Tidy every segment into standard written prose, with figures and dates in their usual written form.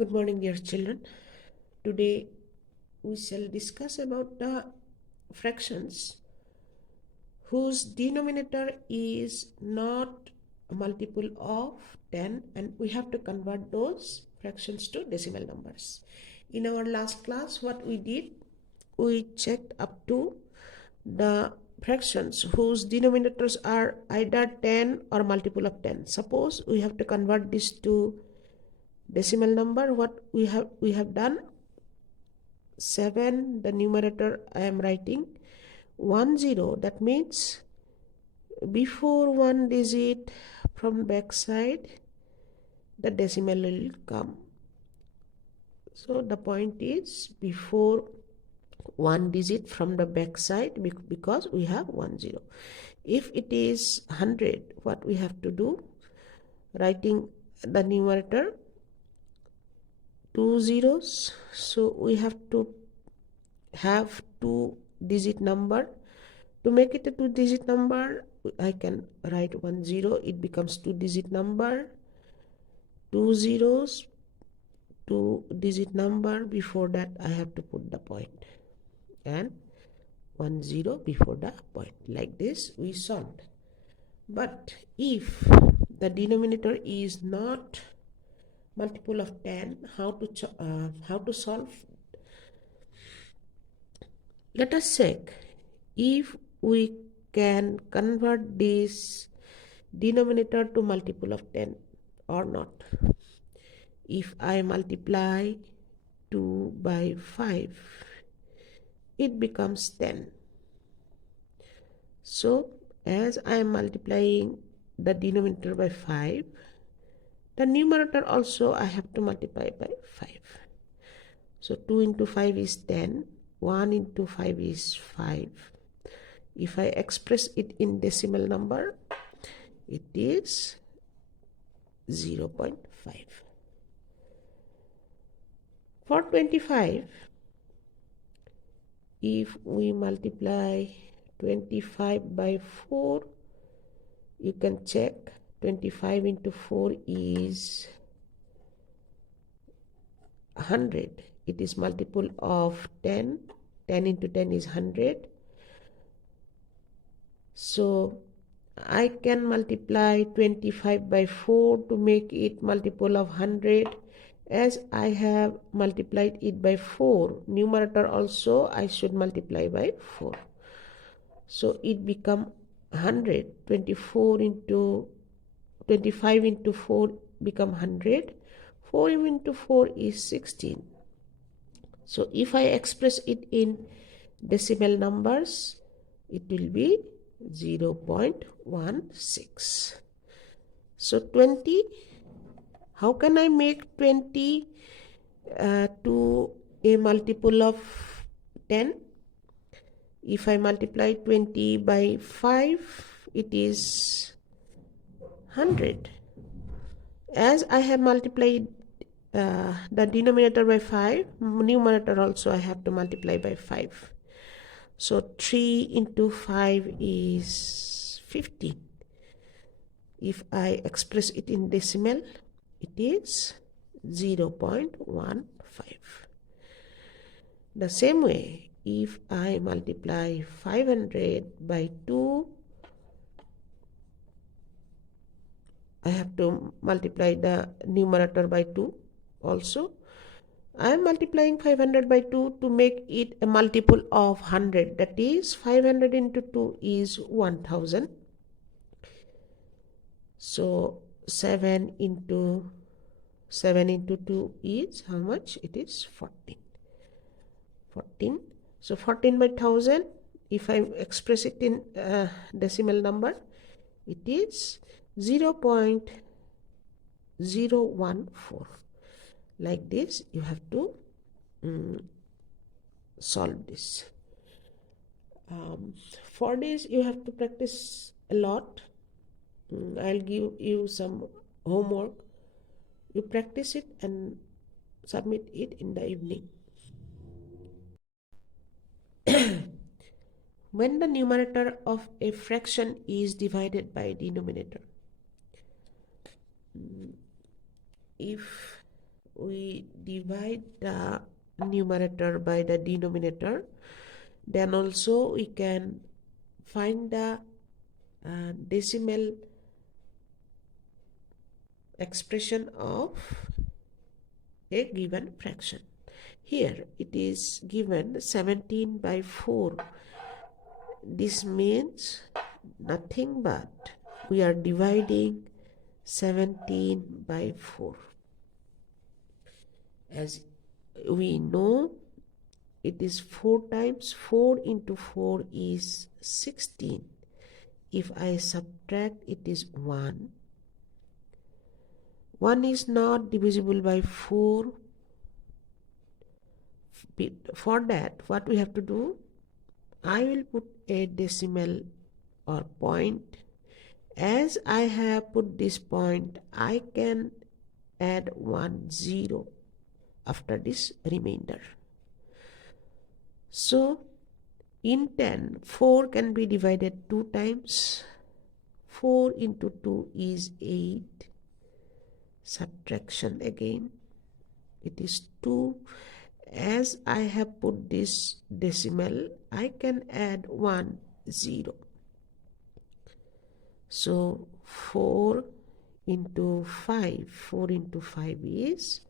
Good morning, dear children. Today we shall discuss about the fractions whose denominator is not a multiple of 10, and we have to convert those fractions to decimal numbers. In our last class, what we did, we checked up to the fractions whose denominators are either 10 or multiple of 10. Suppose we have to convert this to decimal number. What we have done, 7, the numerator I am writing 10, that means before one digit from back side the decimal will come. So the point is before one digit from the back side, because we have 10. If it is 100, what we have to do, writing the numerator 2 zeros, so we have to have 2-digit number. To make it a 2-digit number, I can write 10, it becomes 2-digit number, 2 zeros, 2-digit number, before that I have to put the point, and 10 before the point. Like this we solved. But if the denominator is not multiple of 10, how to solve? Let us check if we can convert this denominator to multiple of 10 or not. If I multiply 2 by 5, it becomes 10. So as I am multiplying the denominator by 5, the numerator also I have to multiply by 5. So 2 into 5 is 10, 1 into 5 is 5. If I express it in decimal number, it is 0.5. For 25, if we multiply 25 by 4, you can check 25 into 4 is 100. It is multiple of 10. 10 into 10 is 100. So I can multiply 25 by 4 to make it multiple of 100. As I have multiplied it by 4, numerator also I should multiply by 4. So it become 100. 24 into 25 into 4 become 100. 4 into 4 is 16. So if I express it in decimal numbers, it will be 0.16. So 20, how can I make 20 to a multiple of 10? If I multiply 20 by 5, it is 100. As I have multiplied the denominator by 5, numerator also I have to multiply by 5. So 3 into 5 is 15. If I express it in decimal, it is 0.15. The same way, if I multiply 500 by 2, I have to multiply the numerator by 2 also. I am multiplying 500 by 2 to make it a multiple of 100. That is 500 into 2 is 1000. So 7 into 2 is how much? It is 14. 14. So 14 by 1000, if I express it in decimal number, it is 0.014. Like this you have to solve this. For this you have to practice a lot. I'll give you some homework. You practice it and submit it in the evening. When the numerator of a fraction is divided by denominator, if we divide the numerator by the denominator, then also we can find the decimal expression of a given fraction. Here it is given 17 by 4. This means nothing but we are dividing 17 by 4. As we know, it is 4 times 4 into 4 is 16. If I subtract, it is 1. 1 is not divisible by 4. For that, what we have to do, I will put a decimal or point. As I have put this point, I can add 1 0 after this remainder. So in 10, 4 can be divided 2 times. 4 into 2 is 8. Subtraction again, it is 2. As I have put this decimal, I can add 1 0. So 4 into 5, 4 into 5 is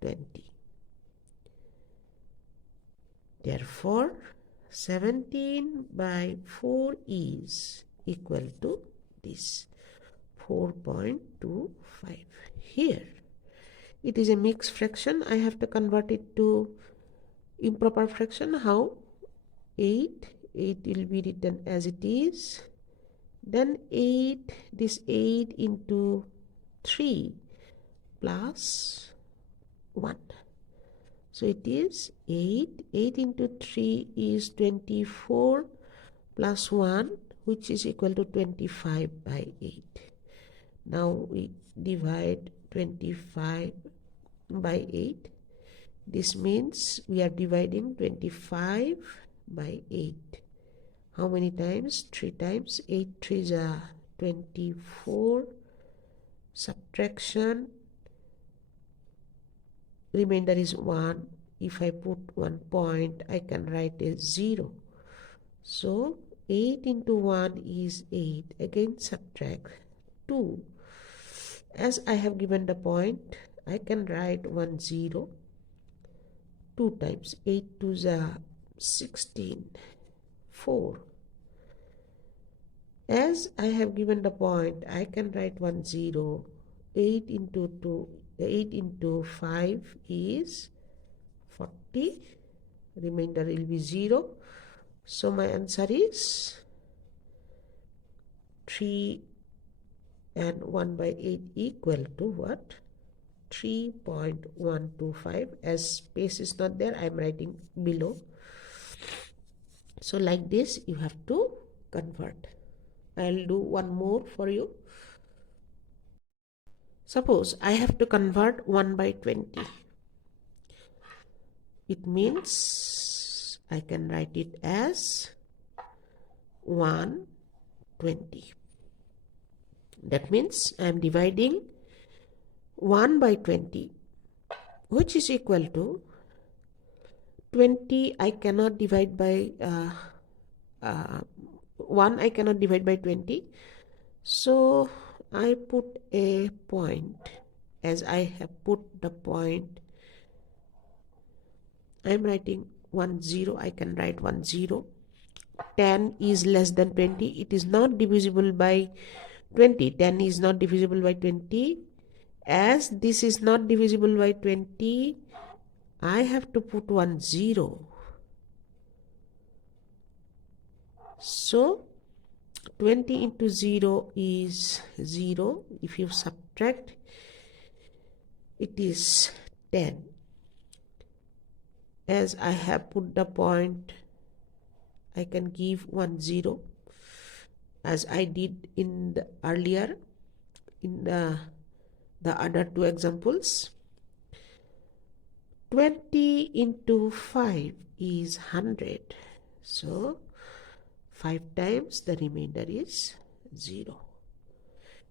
20. Therefore, 17 by 4 is equal to this 4.25. Here, it is a mixed fraction. I have to convert it to improper fraction. How? 8 will be written as it is. Then 8, this 8 into 3 plus 1. So it is 8. 8 into 3 is 24 plus 1, which is equal to 25 by 8. Now we divide 25 by 8. This means we are dividing 25 by 8. How many times? 3 times. 8 3s are 24. Subtraction. Remainder is 1. If I put 1 point, I can write a 0. So 8 into 1 is 8. Again subtract 2. As I have given the point, I can write 1 0. 2 times. 8 2s are 16. 4. As I have given the point, I can write 1 0. 8 into 2, 8 into 5 is 40. Remainder will be 0. So my answer is 3 and 1 by 8 equal to what? 3.125. As space is not there, I am writing below. So like this you have to convert. I'll do one more for you. Suppose I have to convert 1 by 20. It means I can write it as 120. That means I am dividing 1 by 20, which is equal to 20. I cannot divide by 1. I cannot divide by 20. So I put a point. As I have put the point, I am writing 1 0. I can write 1 0. 10 is less than 20. It is not divisible by 20. 10 is not divisible by 20. As this is not divisible by 20, I have to put 1 0. So 20 into 0 is 0. If you subtract, it is 10. As I have put the point, I can give 1 0, as I did in the earlier in the other two examples. 20 into 5 is 100. So 5 times the remainder is 0.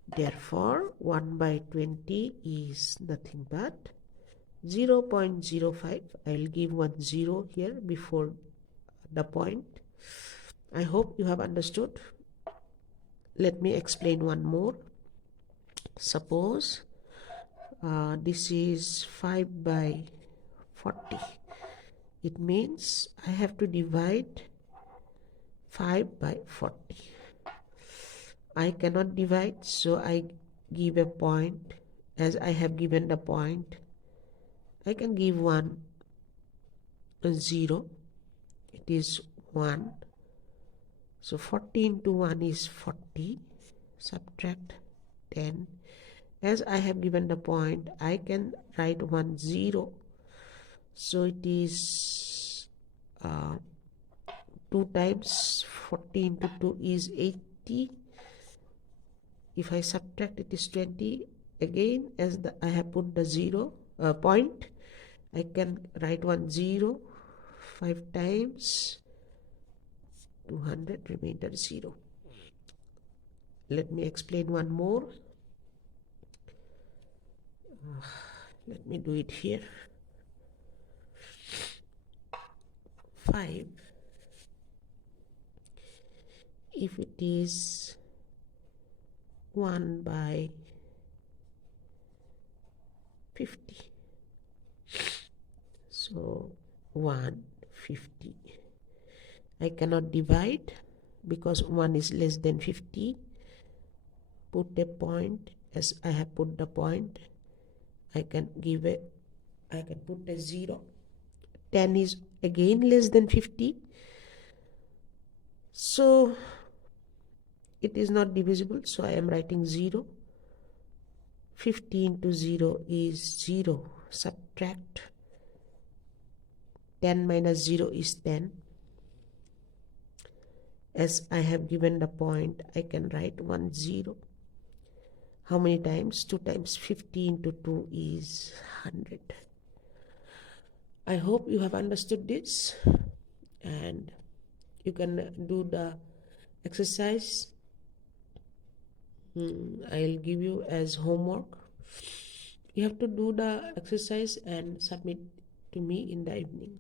Therefore, 1 by 20 is nothing but 0.05. I will give 1 0 here before the point. I hope you have understood. Let me explain one more. Suppose this is 5 by 40. It means I have to divide 5 by 40. I cannot divide, so I give a point. As I have given the point, I can give one a 0. It is 1. So 40 into 1 is 40. Subtract 10. As I have given the point, I can write 1 0. So it is 2 times 40 into 2 is 80. If I subtract, it is 20. Again, as I have put the 0 point, I can write 1 0. 5 times 200, remainder 0. Let me explain one more. Let me do it here. 5, if it is 1 by 50, so 150. I cannot divide because 1 is less than 50. Put a point. As I have put the point, I can put a 0. 10 is again less than 50. So it is not divisible, so I am writing 0. 50 into 0 is 0. Subtract 10 minus 0 is 10. As I have given the point, I can write 1 0. How many times? 2 times 50 into 2 is 100. I hope you have understood this, and you can do the exercise. I'll give you as homework. You have to do the exercise and submit to me in the evening.